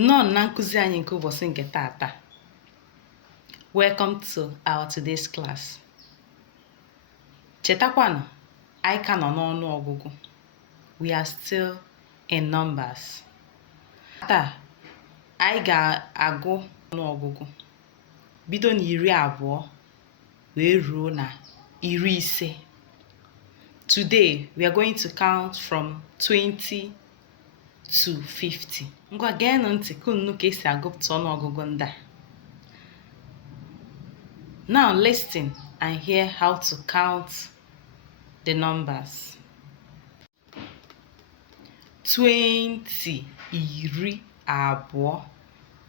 Nnọọ na nkụzi anyị nke ụbọchị nke taata. Welcome to our today's class. Chetakwanụ, anyị ka nọ n'ọnụ ọgụgụ. We are still in numbers. Taa, anyị ga-agụ ọnụ ọgụgụ bido na 20 wee ruo na 50. Today, we are going to count from 20 to 50. Ngwa geenụ ntị ka unu ka esi agụpụta ọnụọgụgụ ndị a. Now listen and hear how to count the numbers. 20 20 21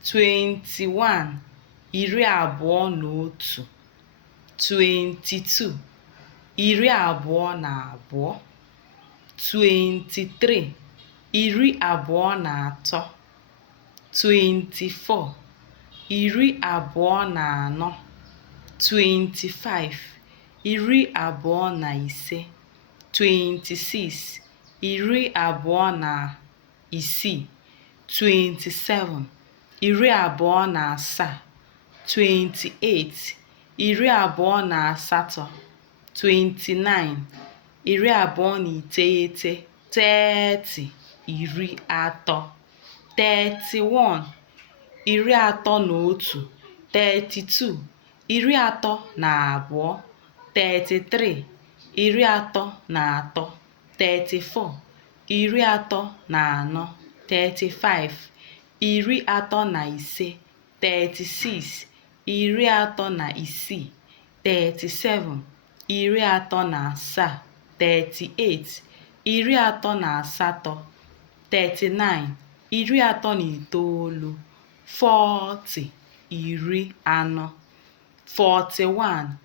21 22 22 23 23 24 24 25 25 26 26 27 27 28 28 29 29 30 31 31 32 32 33 33 34 34 34 35 35 36 36 37 37 38 38 39 39 40 41 41 41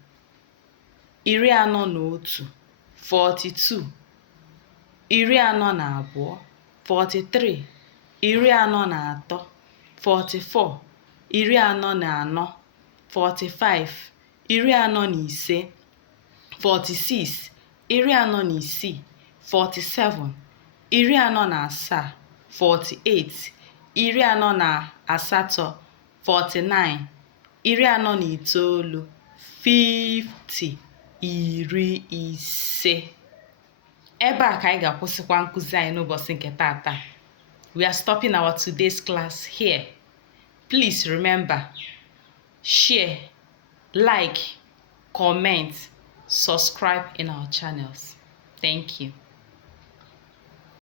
42 42 43 43 44 44 45 45 46 46 47 47 48 48 49 49 50 50. Ebe a ka anyị ga-akwụsịkwa nkụzi anyị n'ụbọchị nke taata. We are stopping our today's class here. Please remember, share, like, comment, subscribe in our channels. Thank you.